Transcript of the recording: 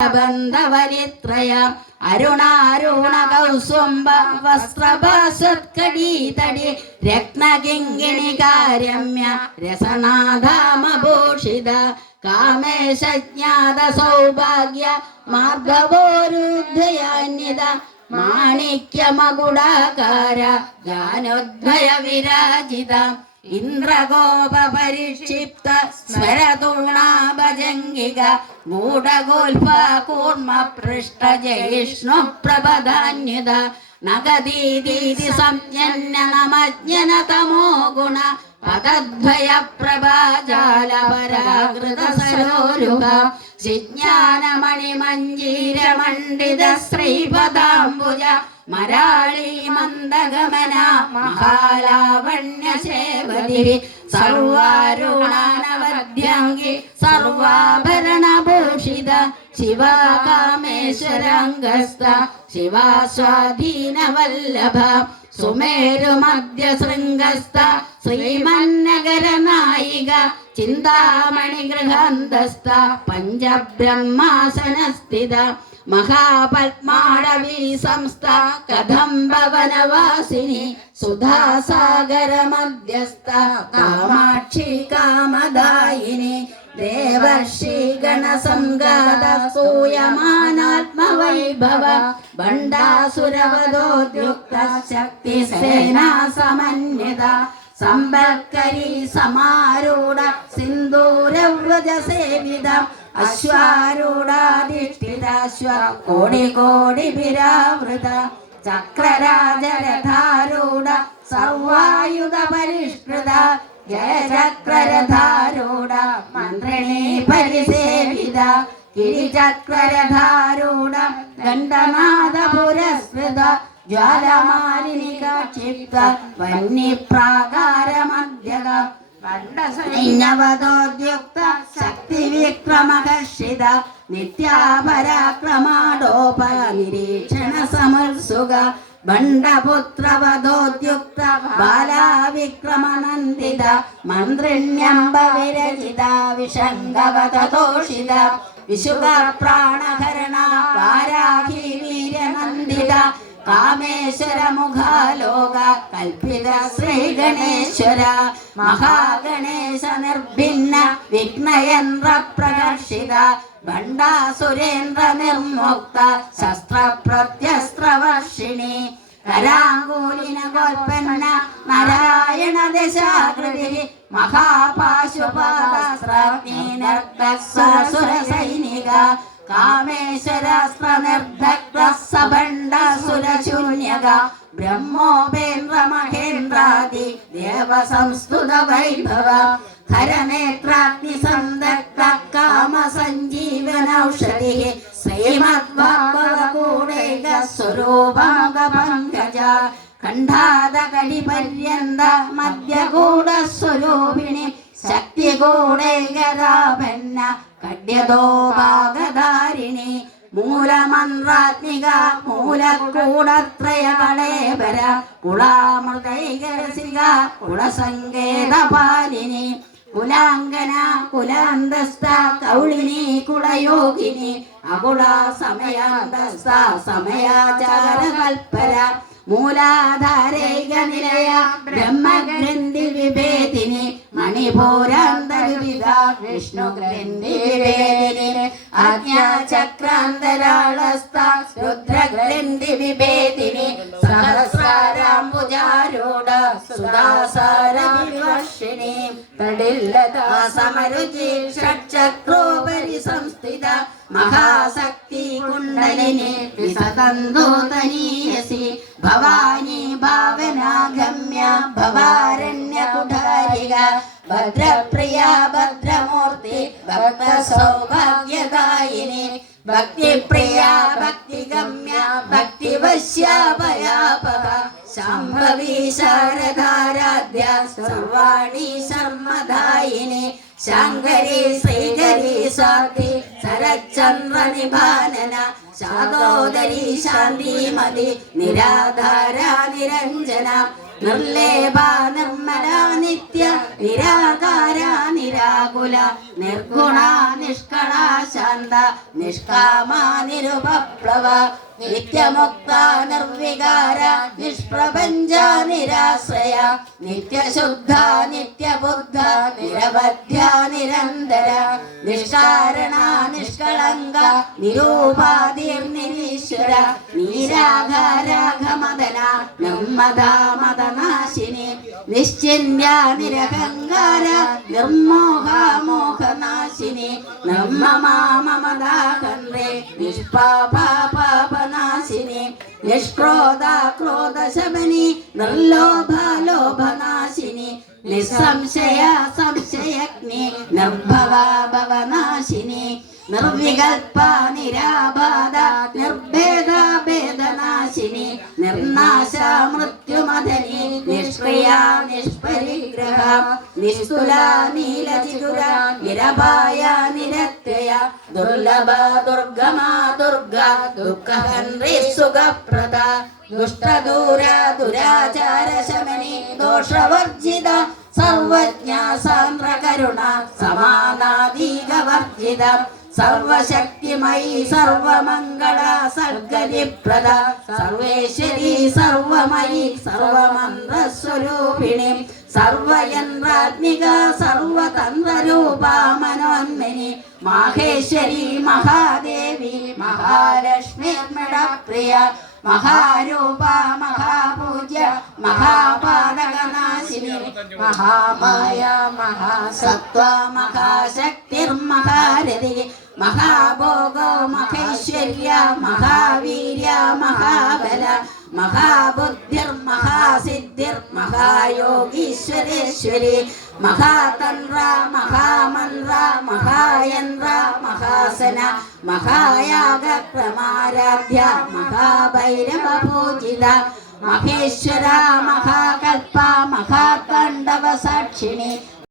ബന്ധവലിത്രയ അരുണാരുണ കൗസുംബ വസ്ത്രഭാസത്കടീതടി രത്നകിങ്ങിണി കാര്യമ്യ രസനാഥാമഭൂഷിത. കാമേശജ്ഞാത സൗഭാഗ്യ മാർഗവോരുദ്ധയാന്യത മാണിക്യമകുടാകാര ഗാനോദ്ധയ വിരാജിത ഇന്ദ്രഗോപ പരിക്ഷിപ്ത സ്വരതൂണാഭജംഗിക ഗൂഢഗോൽഫ കൂർമ്മ പൃഷ്ട ജയിഷ്ണു പ്രഭധാന്യുത നഗദീദീതി സംജ്ഞന തമോ ഗുണ പദദ്വയ പ്രഭാജാല പരാകൃത സരോരുഹ വിജ്ഞാനമണി മഞ്ജീര മണ്ഡിത ശ്രീപദാംബുജ മരാളി മന്ദഗമന മഹാലാവണ്യ സേവതി സർവാഭരണഭൂഷിത ശിവകാമേശ്വരാംഗസ്ത ശിവാസ്വാധീനവല്ലഭ സുമേരുമധ്യ ശ്രീമന്നഗരനായിക ശ്രീമന്നഗര നായിക ചിന്താമണി ഗൃഹാന്തസ്ഥ പഞ്ചബ്രഹ്മാസനസ്ഥിത മഹാപത്മാടവി സംസ്ഥ കദംബവനവാസിനി സുധാസാഗര മധ്യസ്ഥ കാമാക്ഷി കാമദായിനി ദേവർഷി ഗണസംഗാത സൂയമാനാത്മവൈഭവ ഭണ്ഡാസുരവധോദ്യുക്ത ശക്തി സേനാ സമന്വിത സമ്പൽക്കരി സമാരൂഢ സിന്ദൂരവ്രജ സേവിത അശ്വാരൂഢാധിഷ്ഠിതാശ്വ കോടി കോടി വിരാവൃത ചക്രരാജരഥാരൂഢ സർവായുധ പരിഷ്കൃത ജയചക്രരഥാരൂഢ മന്ത്രിണി പരിസേവിത ഗിരിചക്രരഥാരൂഢ ഗണ്ഡനാഥ പുരസ്കൃത ജ്വാലമാലിനിക ക്ഷിപ്ത വന്യപ്രാകാരമധ്യക സൈന്യവതോദ്യുക്ത ശക്തി വിക്രമകർഷിത നിത്യാപരാക്രമാടോപ നിരീക്ഷണ സമർസുക ഭണ്ഡപുത്രവധോദ്യുക്ത ബാലാവിക്രമനന്ദിത മന്ത്രിണ്യംബ വിരചിത വിഷംഗവതോഷിത വിശുക പ്രാണഹരണ വാരാഹി വീരനന്ദിത കാമേശ്വര മുഖാലോക കൽപ്പിത ശ്രീ ഗണേശ്വര മഹാഗണേശ നിർഭിന്ന വിഘ്നയന്ത്ര പ്രകർഷിത ഭണ്ഡാസുരേന്ദ്ര നിർമുക്ത ശസ്ത്രപ്രത്യസ്ത്രവർഷിണി കരാങ്കൂലിന ഗോൽപ്പന്ന നാരായണ ദശാകൃതി മഹാപാശുപാദസ്രസുര സൈനിക കാമേശ്വരാസ്ത്ര നിർദ്ധക്ത സഭണ്ഡസുരശൂന്യക ബ്രഹ്മോപേന്ദ്ര മഹേന്ദ്രാദി ദേവ സംസ്തുത വൈഭവ ഹരനേത്രാഗ്നി സന്ദക്ത സ്വരൂപാംഗപങ്കജ സഞ്ജീവനൌഷധി ശ്രീമദ്വാഗൂടൈക സ്വരൂപാംഗ പങ്കജ കണ്ഠാദകടി പര്യന്ത മധ്യഗൂഢ സ്വരൂപിണി ശക്തി കൂടൈകരാപന്ന കഡ്യതോ ഭാഗധാരിണി മൂലമന്ത്രാത്മിക മൂലകൂടത്രയകളേപര കുളാമൃതൈകരസിക കുളസങ്കേത കുലാംഗന കുലാന്തസ്ഥ കൗളിനി കുളയോഗിനി അകുള സമയാന്തസ്ഥ സമയാചാര കൽപ്പര മൂലാധാരൈക നിലയ ബ്രഹ്മഗ്രന്ഥി വിഭേദിനി മണിപൂരാന്തരവിധ വിഷ്ണു ഗ്രന്ഥി വിഭേദിനി ആജ്ഞാചക്രാന്തരാളസ്ഥ രുദ്രഗ്രന്ഥി വിഭേദിനി സഹസ്രാരാംബുജാരൂഢ സുദാസാര വിവർഷിണി തടില്ലതാ സമരുചി ഷഡ്ചക്രോപരി സംസ്ഥിത മഹാശക്തി കുണ്ടലിനി വിസതന്തോതനീയസി ഭവാനി ഭാവനാഗമ്യ ഭവാരണ്യ കുഠാരിക ഭദ്രപ്രിയ ഭദ്രമൂർത്തി ഭക്ത സൗഭാഗ്യദായിനി ഭക്തിപ്രിയ ഭക്തിഗമ്യ ഭക്തിവശ്യാപയാപഹ ശാംഭവി ശാരദാരാധ്യ സർവാണി ശർമ്മദായിനി. ശങ്കരി ശ്രീകരി സ്വാതി. ശരചന്ദ്ര ശാതോദരി ശാന്തിമതി നിരാധാര നിരഞ്ജന നിർലേപ നിർമ്മല നിത്യ നിരാകാര നിരാകുല നിർഗുണ നിഷ്കള ശാന്ത നിഷ്കാമ നിരുപപ്ലവ നിത്യമുക്ത നിർവികാര നിഷ്പ്രപഞ്ച നിരാശ്രയ നിത്യശുദ്ധ നിത്യബുദ്ധ നിരവധ്യ നിരന്തര നിഷ്കാരണ നിഷ്കളങ്ക നിരൂപാധിർ നിരീശ്വര നീരാഘാരാഘമദന നിർമ്മദാമദനാശിനി നിശ്ചിന്യ നിരഹങ്കാര നിർമോഹ മോഹനാശിനി നിർമ്മമാമമദാകന്ദേ നിഷ്പാപാപാപനാശിനി നിഷ്ക്രോധ ക്രോധശമനി നിർലോഭ ലോഭനാശിനി നിസ്സംശയ സംശയഗ്നി നിർഭവ ഭവനാശിനി നിർവികൽപ നിരാബാധ നിർഭേദ ഭേദനാശിനി നിർനാശ മൃത്യുമദനി നിഷ്ക്രിയ നിഷ്പരിഗ്രഹ നിസ്തുല നീലചിതുര നിരപായ നിരത്യയ ദുർലഭ ദുർഗമാ ദുർഗ ദുഃഖഹന്ത്രി സുഖപ്രദ. ദുഷ്ടദൂര ദുരാചാര ശമനി ദോഷവർജിത സർവജ്ഞ സാന്ദ്രകരുണ സമാനാദീകവർജിത സർവശക്തിമയി സർവമംഗള സർഗതിപ്രദ സർവേശ്വരി സർവമയി സർവമന്ത്രസ്വരൂപിണി. സർവയന്ത്രാത്മിക സർവതന്ത്രരൂപ മനോന്മനി മാഹേശ്വരി മഹാദേവി മഹാലക്ഷ്മി പ്രിയ മഹാരൂപ മഹാപൂജ്യ മഹാപാതകനാശിനി മഹാമായ മഹാസത്വ മഹാശക്തിർമഹാരഥി മഹാഭോഗോ മഹേശ്വര്യ മഹാവീര്യ മഹാബല മഹാബുദ്ധിർ മഹായോഗീശ്വരേശ്വരി. മഹാതന്ത്ര മഹാമന്ത്ര മഹായന്ത്ര മഹാസന മഹായാഗ ക്രമാരാധ്യ മഹാഭൈരവ പൂജിത മഹേശ്വര മഹാകൽപ്പ മഹാതണ്ഡവ സാക്ഷിണി